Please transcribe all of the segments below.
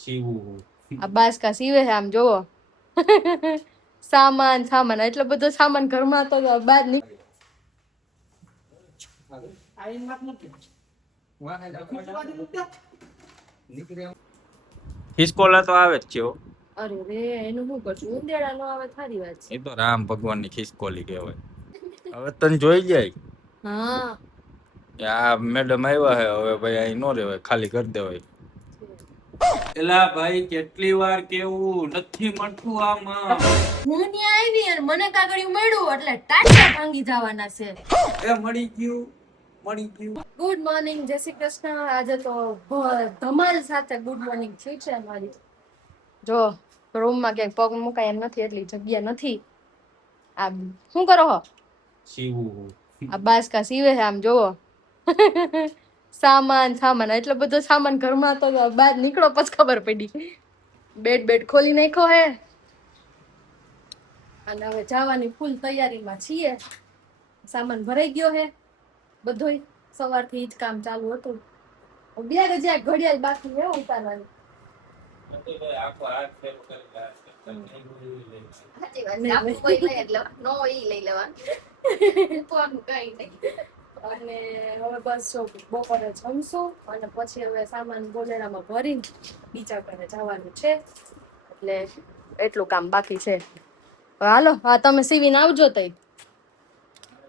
સીવું આ બાસકા સીવે છે આમ જોવો. સામાન સામાન એટલો બધો સામાન ઘરમાં તો બાદ ખિસકોલા તો આવે જ છે હો. અરે રે એનું શું કરશું? ઉંદેડા નો આવે સારી વાત છે. એ તો રામ ભગવાન ની ખિસકોલી કહેવાય. હવે તને જોઈ જાય હા આ મેડમ આવ્યા હે, હવે ભાઈ અહીં નો રહેવાય, ખાલી કરી દેવાય. એલા ભાઈ કેટલી વાર કેવું નથી મળતું આમાં. હું ત્યાં આવી અને મને કાગળિયું મળ્યું એટલે ટાટા ભાંગી જવાના છે. એ મળી ગયું મળી ગયું. ગુડ મોર્નિંગ, જય શ્રી કૃષ્ણ. આજે તો ધમાલ સાથે ગુડ મોર્નિંગ થયું છે અમારી. જો રૂમમાં ક્યાંક પગ મુકાય એમ નથી, એટલી જગ્યા નથી. આ શું કરો હો? સીવું આ બાસકા સીવે છે આમ જોવો. સામાન સામાન એટલો બધો સામાન ઘરમાં તો બહાર નીકળો પછી ખબર પડી. બેડ ખોલી નાખ્યો હે અને હવે જવાની ફૂલ તૈયારીમાં છીએ. સામાન ભરાઈ ગયો હે બધોય, સવારથી જ કામ ચાલુ હતું. બેગ જ ઘડિયાળ બાકી હે ઉતારવાની. અને હવે બસ બપોરે જમશું અને પછી હવે સામાન બોલેરામાં ભરીને બીજા ઘરે જવાનું છે, એટલે એટલું કામ બાકી છે. હાલો, હા તમે સીવીને આવજો તઈ.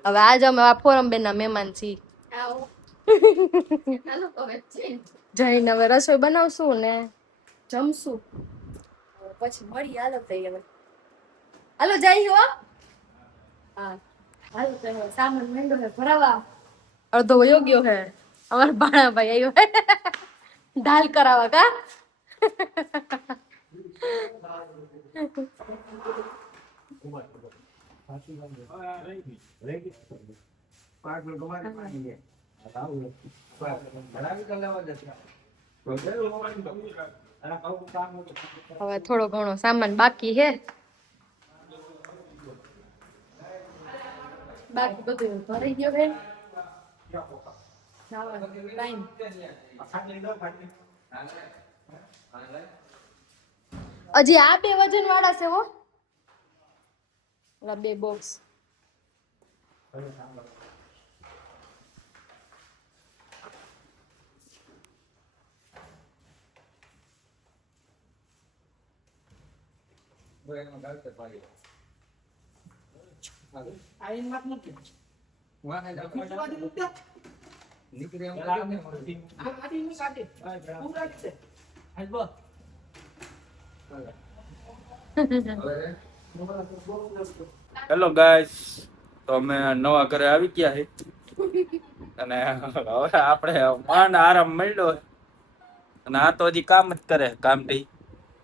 હવે આજ અમે આ ફોરમ બેન ના મહેમાન છીએ. જઈને હવે રસોઈ બનાવશું ને જમશું, પછી મળી. હાલો તઈ હવે હાલો જાય હો. હા હાલો તો હવે સામાન માંડો હે ભરાવા. અડધો વયો ગયો હે. અમારા ભાણાભાઈ આવ્યો હે ઢાલ કરાવવા કા. હવે થોડો ઘણો સામાન બાકી હે, બાકી બધું ભરાઈ ગયો હે. હજી આ બે વજન વાળા છે હો, બે બોક્સ. હેલો ગાઈસ, તો અમે નવા ઘરે આવી ગયા છે અને હવે આપણે માંડ આરામ મળ્યો અને આ તો હજી કામ જ કરે કામથી.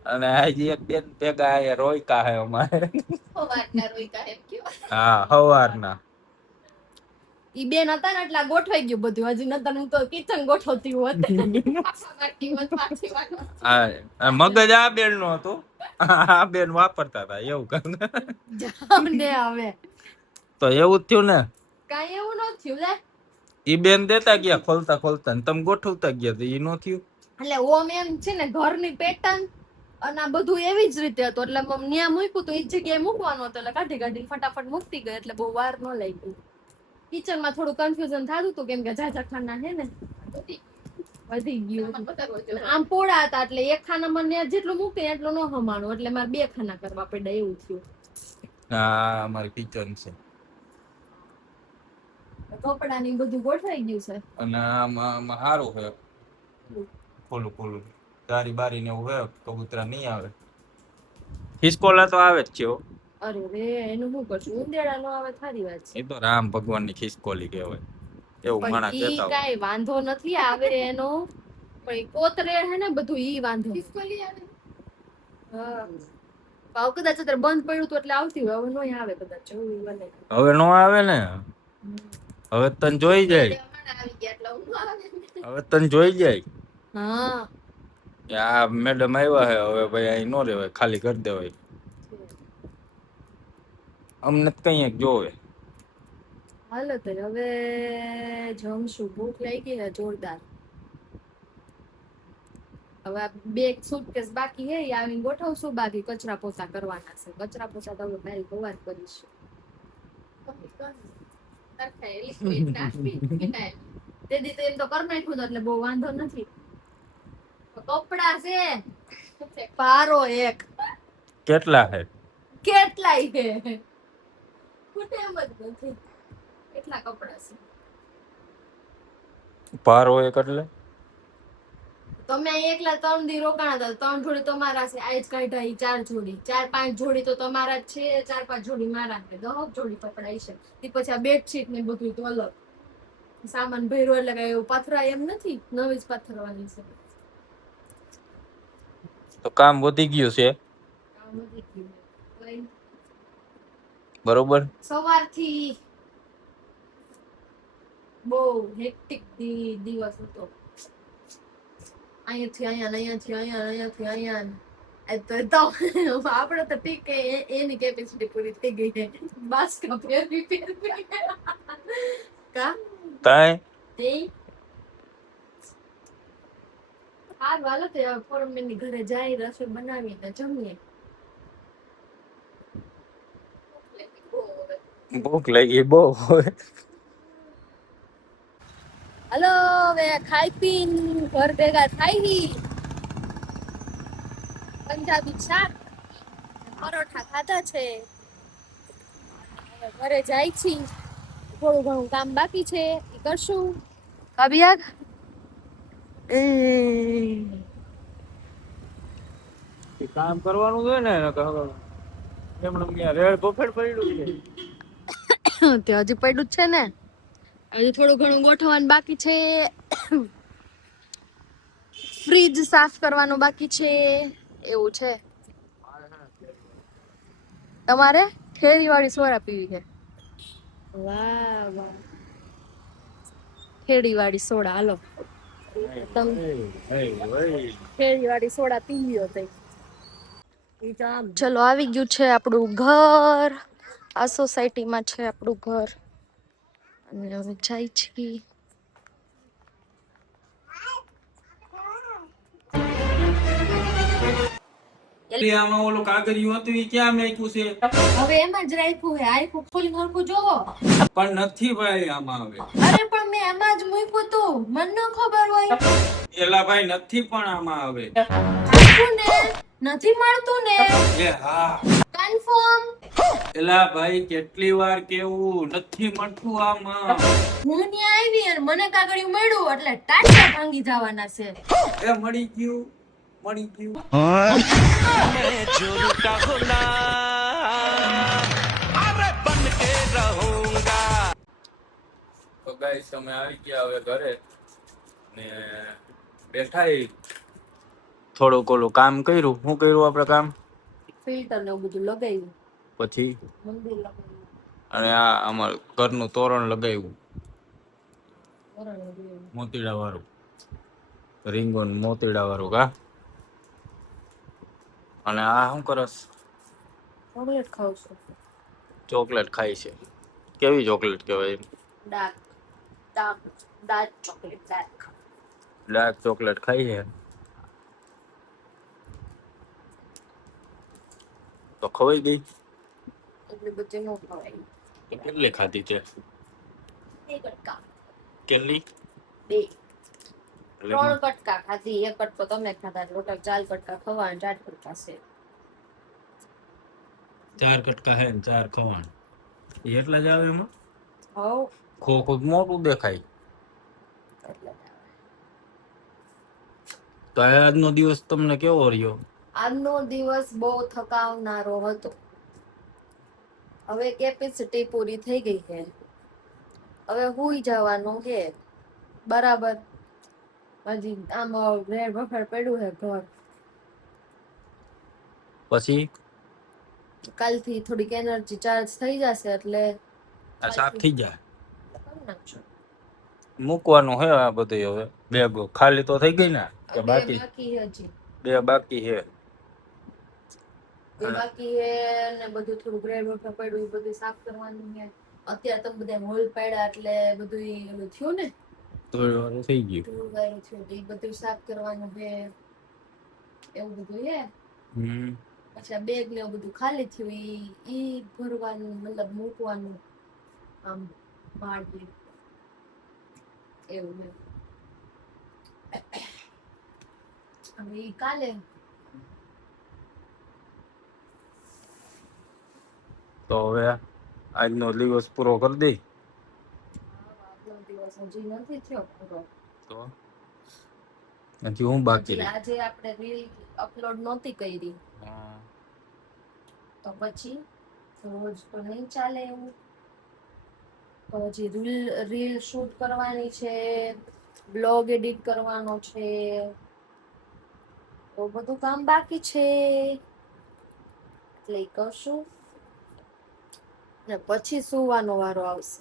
અને હજી એક બેન ભેગા રોયકા હે અમારે. હા સવારના ઈ બેન હતા ને એટલે ગોઠવાઈ ગયું બધું. હજી નતર હું તો કિચન ગોઠવતી હોત. હા મગજ આ બેન નો હતો, આ બેન વાપરતા હતા એવું કામ. જામને હવે તો એવું જ થયું ને, કાઈ એવું ન થયું લે. ઈ બેન દેતા ગયા ખોલતા ખોલતા ને તમે ગોઠવતા ગયા તો ઈ નો થયું. એટલે ઓમ એમ છે ને ઘરની પેટર્ન અને આ બધું એવી જ રીતે હતું, એટલે ન્યા મૂક્યું તો એ જગ્યાએ મૂકવાનું હતું, એટલે કાઢી ફટાફટ મૂકતી ગઈ, એટલે બહુ વાર ન લાગી. કિચન માં થોડું કન્ફ્યુઝન થતું હતું કેમ કે જાજા ખાના હે ને વધી ગયું. આમ પોળા હતા એટલે એક ખાનામાં ને જેટલું મૂકે એટલું ન હમાણું, એટલે મારે બે ખાના કરવા પડ્યા એવું થયું. હા અમારી કિચન છે કપડા ની બધું ગોઠવાઈ ગયું છે અને આમાં સારું છે, ખોલું ખોલું દારી બારી ને એવું હે, કબૂતરા નહીં આવે. ખિસકોલા તો આવે જ છે હો. અરે રે એનું શું કરશું? ઉંદેડા નો આવે સારી વાત છે. એ તો રામ ભગવાન ની ખિસકોલી કહેવાય, એવું માણા ઈ કહેતા હોય. કાઈ વાંધો નથી આવે એનો, પણ કોતરે હે ને બધું ઈ વાંધો. ખિસકોલી આવે. હા પાવ કદાચ અત્યારે બંધ પડ્યું તો એટલે આવતી હોય, હવે નોય આવે કદાચ. હવે નો આવે ને, હવે તને જોઈ જાય, હવે તને જોઈ જાય. હા આ મેડમ આવ્યા હે, હવે ભાઈ અહીં નો રહેવાય, ખાલી કરી દેવાય. અમને કઈ જોવે. હાલો તો હવે જમશું, ભૂખ લાગી છે જોરદાર. હવે આ બે સુટકેસ બાકી હે, ઈ આવીને ગોઠવશું. બાકી કચરા પોતા કરવાના છે. કચરા પોતા તો હવે કાલ સવાર કરીશું. તે દી તો એમ તો કરી નાખ્યું હતું એટલે બહુ વાંધો નથી. કપડા છે પારો એક કેટલા હે? કેટલાય છે ખૂટે એમ જ નથી. કેટલા કપડા છે? પારો એક એટલે તમે એકલા 3 દી રોકાણા હતા, 3 જોડી તમારા છે. આજ કાઢ્યા ઈ 4 જોડી, 4-5 જોડી તો તમારા જ છે, 4-5 જોડી મારા છે. 10 જોડી કપડા છે. ઈ પછી આ બેડશીટ ને બધું તો અલગ સામાન ભર્યો એટલે કઈ એવું પથરાય એમ નથી. નવી જ પથરવાની છે. તો કામ વધી ગયું છે કામ વધી ગયું છે. બરોબર. સવારથી બહુ હેક્ટિક દિવસ હતો. અહીંયાથી અહીંયા, અહીંયાથી અહીંયા, અહીંયાથી અહીંયા. આપણે તો ઠીક કે એની કેપેસિટી પૂરી થઈ ગઈ છે. બાસ્કા ફેરવી કા તાય તે હારું હાલો તે ફોરમેનની ઘરે જાય, રસોઈ બનાવીને જમીએ. ભૂખ લાગી બહુ. હલો હવે ખાઈ પીન ઘર ભેગા થાય. પંજાબી શાક પરોઠા ખાધા છે. હવે ઘરે જાય છી. થોડું ઘણું કામ બાકી છે એ કરશું. કબિયાગ કામ કરવાનું છે ને એમણે રેડ બફેટ પડ્યું તે હજી પડ્યું જ છે ને. હજી થોડું ઘણું ગોઠવવાનું બાકી છે. ફ્રીજ સાફ કરવાનું બાકી છે. એવું છે. તમારે ખેરી વાળી સોડા પીવી છે? વાહ વાહ, ખેડી વાળી સોડા હાલો. ખેડી વાળી સોડા પી લ્યો તઈ. ચલો આવી ગયું છે આપણું ઘર. આ સોસાયટીમાં છે આપણું ઘર અને હવે જાય છીએ. આમાં ઓલું કાગળિયું હતું ઈ ક્યાં મેક્યું છે? હવે એમ જ રાખ્યું હે. આખું ખોલી નરખું જોવો. પણ નથી ભાઈ આમાં હવે. અરે પણ મેં એમાં જ મૂક્યું તું, મને ન ખબર હોય. એલા ભાઈ નથી પણ આમાં હવે. આખું ને નથી મળતું ને. એ હા કન્ફર્મ. એલા ભાઈ કેટલી વાર કેવું નથી મળતું આમાં. હું ત્યાં આવી અને મને કાગળિયું મળ્યું એટલે ટાટા ભાંગી જવાના છે. એ મળી ગયું મળી ગયું. તો ગાઈસ અમે આવી ગયા હવે ઘરે ને બેઠા. થોડુંક ઓલું કામ કર્યું. શું કર્યું આપણે કામ? ફિલ્ટર ને બધું લગાવ્યું. પછી મંદિર લગાવ્યું. અને આ અમારું ઘરનું તોરણ લગાવ્યું તોરણ લગાવ્યું. મોતીડા વાળું, રીંગણ મોતીડા વાળું કા. અને આ શું કરસ? ચોકલેટ ખાવ છું. ચોકલેટ ખાય છે. કેવી ચોકલેટ કહેવાય? Dark dark dark chocolate. Dark chocolate ખાઈ છે તો ખવાઈ ગઈ. એટલે બધી નો ખવાય. તો કેટલી ખાધી છે? 2 કટકા. કેટલી? 2 3 કટકા ખાધી. 1 કટકો તમે ખાધા. ટોટલ 4 કટકા ખવાના. 4 કટકા છે. 4 કટકા હે ને 4 ખવાણ. એટલા જ આવે એમાં? હવ ખોખું મોટું દેખાય. એટલે તો આજનો દિવસ તમને કેવો રહ્યો? આજનો દિવસ બહુ થકાવનારો હતો. હવે કેપેસિટી પૂરી થઈ ગઈ છે. હવે હુઈ જવાનું છે. બરાબર. હજી આમ રેડ બફેટ પડ્યું છે ઘર. પછી કાલથી થોડીક એનર્જી ચાર્જ થઈ જશે એટલે સાફ થઈ જાય. કરી નાખશું. મૂકવાનું હે આ બધું હવે. બેગ ખાલી તો થઈ ગઈ ને કે બાકી? બાકી છે હજી. 2 બાકી છે. બાકી હે ને બધું થોડું રેડ બફેટ પડ્યું એ બધું સાફ કરવાનું છે. અત્યારે તો બધા હોલ પાડ્યા એટલે બધું ઓલું થયું ને. થોડું થઈ ગયું. ધૂળ વાળું થયું તો એ બધું સાફ કરવાનું છે. એવું બધું હે. હમ પછી આ બેગ ને એવું બધું ખાલી થયું ઈ ભરવાનું મતલબ મૂકવાનું આમ માળવી એવું હે. હવે ઈ કાલે તો હવે આજનો દિવસ પૂરો કરી દઈ. આજનો દિવસ હજી નથી થયો પૂરો. તો હજી હું બાકી હજી રહી. આજે આપણે રીલ અપલોડ નહોતી કરી હા. તો પછી રોજ તો નહીં ચાલે એવું. તો હજી રીલ શૂટ કરવાની છે, બ્લોગ એડિટ કરવાનો છે, તો બધું કામ બાકી છે એટલે ઈ કરશું ને પછી સુવાનો વારો આવશે.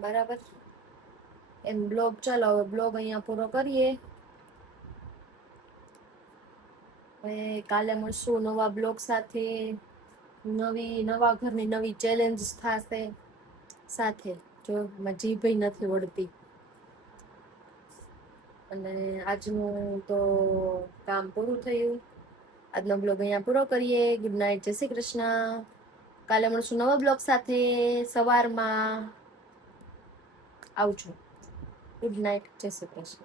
બરાબર. એમ બ્લોગ ચાલો હવે બ્લોગ અહીંયા પૂરો કરીએ. હવે કાલે મળશું નવા બ્લોગ સાથે, નવા ઘરની નવી ચેલેન્જ થશે સાથે. જો જીભ નથી વળતી. અને આજનું તો કામ પૂરું થયું. આજનો બ્લોગ અહીંયા પૂરો કરીએ. ગુડ નાઇટ, જય શ્રી કૃષ્ણ. કાલે મળશું નવા બ્લોગ સાથે સવારમાં. આવજો. ગુડ નાઇટ, જય શ્રી કૃષ્ણ.